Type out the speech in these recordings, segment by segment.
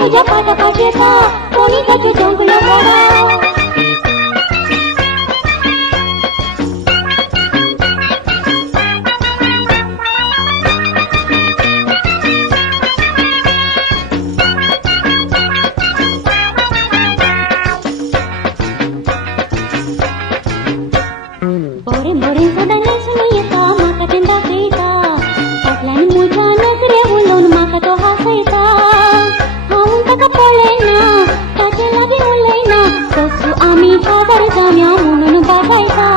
मुझ्या पाठापाठ येता कोणी त्याचे जंगल पडा बोरे बोरे सदा नेसून येता माका तें दाखयता फाटल्यान मुझ्या नजरे उलोवन माका तो हासयता हांव ताका पळयना ताचे लागीं उलयना कसू आमी काजार जावया म्हणून बागायता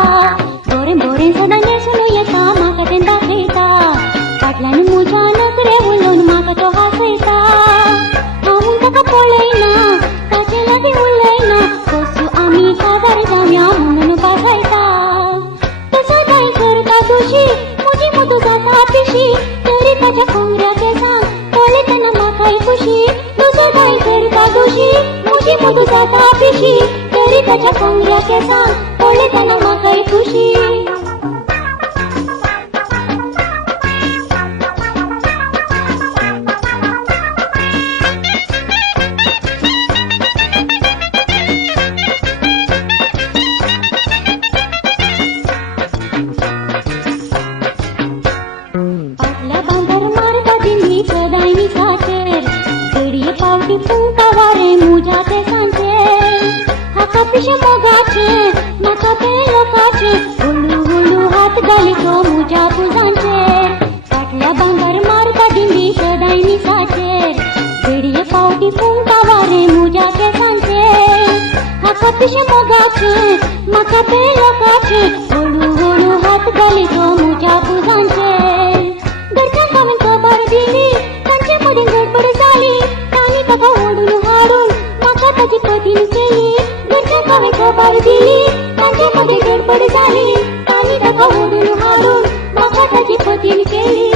बोरे बोरे सदा नेसून येता माका तें दाखयता फाटल्यान मुझ्या नजरे उलोवन माका तो हासयता हांव ताका पळयना ताचे लागीं उलयना कसू आमी काजार जावया म्हणून बागायता मुझी मधु जाता पिशी तरी त्याच्या खोंगऱ्याचे सांग पळले त्यांना माकाय खुशी दुसरं काय करता दोषी मुझी मधु जाता पिशी तरी त्याच्या खोंगऱ्याचे सांग पळले त्यांना माकाय खुशी पावटी फुंका वारे मुझ्या ते सांचे हाका पिशे मोगाचे म्हाका ते लोकाचे हुळू हुळू हात घालितो मुझ्या पुजांचे फाटल्या भांगर मारता दिंडी सदाय मिसाचेर घडये पावटी फुंका वारे मुझ्या ते सांचे हाका पिशे मोगाचे म्हाका ते लोकाचे हुळू हुळू हात घालितो मुझ्या पुजांचे घरच्यांक हांवें खबर दिली तांचे मदीं गडबड जाली ताका ओढून हाडून म्हाका ताची पतीन केली घरच्यांक हांवें खबर दिली तांचे मध्ये गडबड जाली तांणी ताका ओढून हाडून म्हाका ताची पतीन केली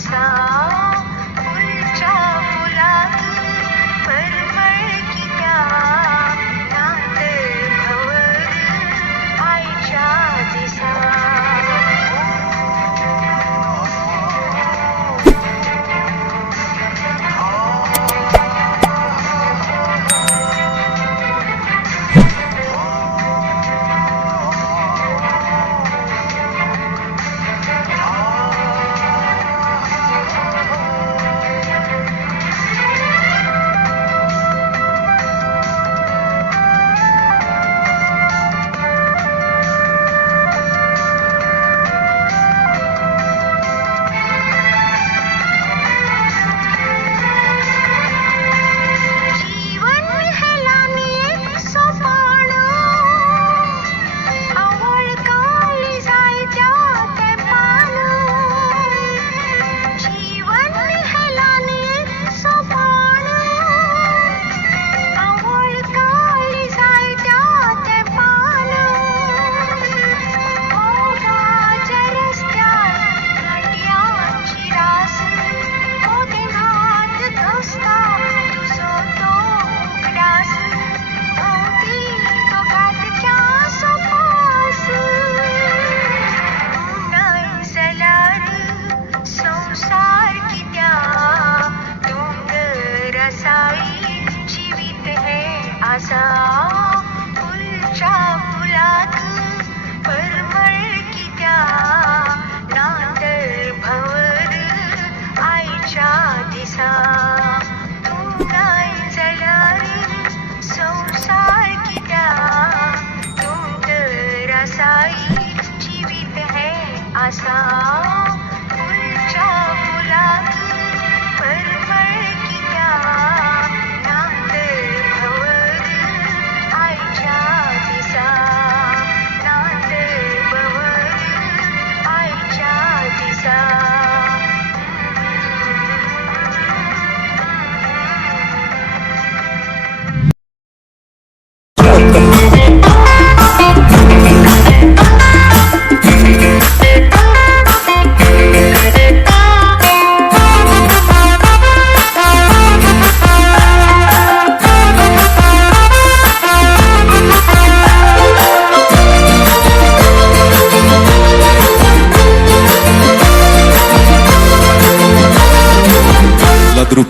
आसा फुलच्या फुलात परमळकित्या नात भवर आईच्या दिसा जीवित है आसा फुलच्या फुलात परमळकित्या नातर भवर आईच्या दिसा तू नाही जळार संसार कित्या तुंग रसाई जीवित है आसा फुलच्या फुलात परमळकित्या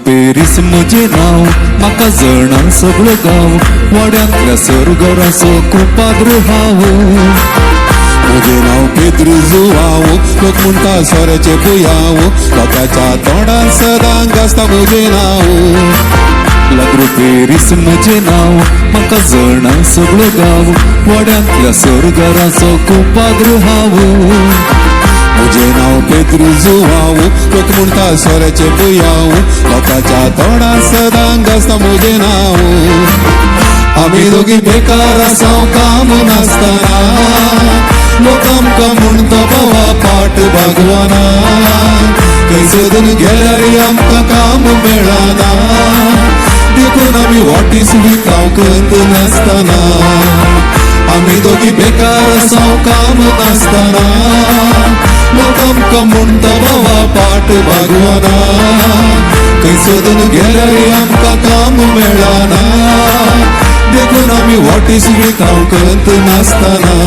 पेरीस म्हजे नाव म्हाका जणा सगळो गांव वाड्यांतल्या सरगराचो कृपागृहाव म्हजे नाव पेद्रू जुवाव लोक म्हणटा सोऱ्याचे बुयाव लोकांच्या तोंडार सदांच आसता म्हजे नाव लागरू पेरीस म्हजे नाव म्हाका जणा सगळो गांव वाड्यांतल्या सरगराचो कृपागृहाव म्हजे नाव पेद्रू जुवाव लोक म्हणटा सोऱ्याचे बुयाव लोकांच्या तोंडार सदांच आसता म्हजे नाव आमी दोगी बेकार आसाव काम नासतना लोक आमकां म्हणटा बाबा पाट भगवाना खंय सोदून गेल्यार आमकां काम मेळना देखून आमी वाटीस विकाव करत नासतना आमी दोगी बेकार आसाव काम नासतना लोक आमकां म्हणटा बाबा पाट भगवाना खंय सोदून गेल्यार आमकां काम मेळना देखून आमी वाटीस विकाव करत नासतना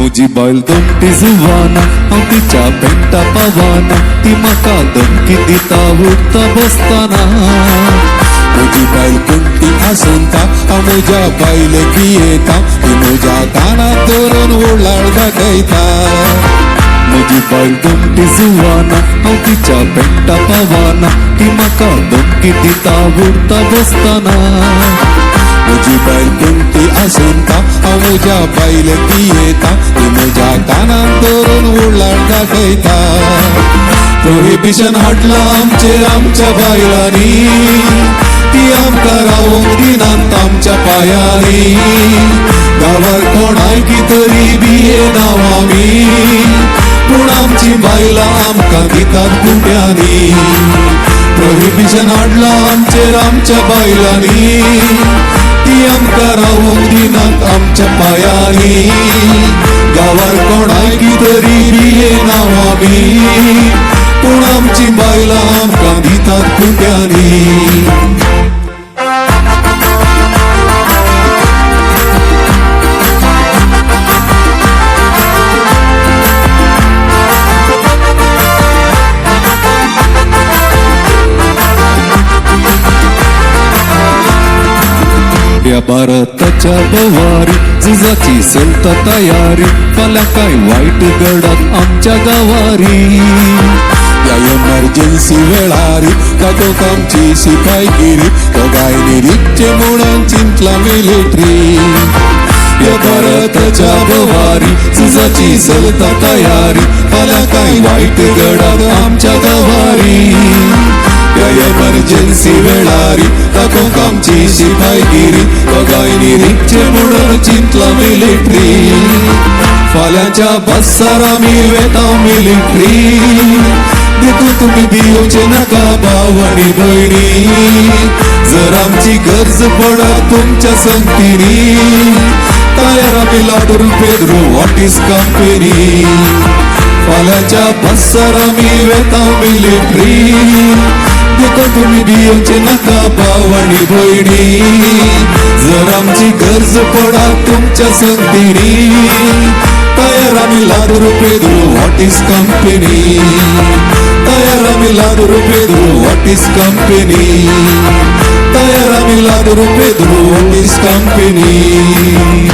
म्हजी बायल दोमटी जुवाना हांव तिच्या पेंटा पावाना ती म्हाका धमकी दिता उठता बसताना म्हजी बायल कोणटी आसून ता हांव म्हज्या बायलेक भियेता ती म्हज्या कानात धरून ओलाळ दाखयता म्हजी बायल दोमटी जुवाना हांव तिच्या पेंटा पावाना ती म्हाका धमकी दिता उठता बसताना म्हजी बायल कोणटी आसून ता हांव म्हज्या बायलेक भियेता ती म्हज्या कानात धरून ओलाळ दाखयता प्रोहिबिशन हाडलां आमचेर आमच्या बायलांनी ती आमकां रावूंक दिनात आमच्या पायांनी गांवार कोणाय की तरी भियेनाव आमी पूण आमच्या बायलांनी ती आमकां रावूंक दिनात आमच्या पायांनी गांवार कोणाय कितरी भियेना आमी पूण आमची बायलां आमकां दितात खुट्यांनी या भारताच्या भवारी जिजाची चलता तयारी फाल्यां काय वाईट घडत आमच्या गावारी या एमर्जन्सी वेळारी तातूंत आमची शिपायगिरी दोगांयनी रिकचे म्हणून चिंतला मिलिटरी या भारताच्या भवारी जिजाची चलता तयारी फाल्यां काय वाईट घडत आमच्या गावारी या एमर्जन्सी वेळारी तातूंत आमची शिपायगिरी दोगांयनी रिकचे म्हणून चिंतला मिलिटरी फाल्यांच्या बसार आमी वेता मिलिटरी देखून तुमी भिवचे नाका भाव आनी भयणी जर आमची गरज पडत तुमच्या संगतीनी तयार आमी लाडूर पेद्रू वॉट इज कंपनी फाल्यांच्या बसार आमी वेता मिलिटरी देखून तुमी भिवचे नाका भाव आनी भयणी जर आमची गरज पडत तुमच्या संगतीनी तयार आमी लाडूर पेद्रू वॉट इज कंपनी तयार आमी लाडूर पेद्रू वॉट इज कंपनी तयार आमी लाडूर पेद्रू वॉट इज कंपनी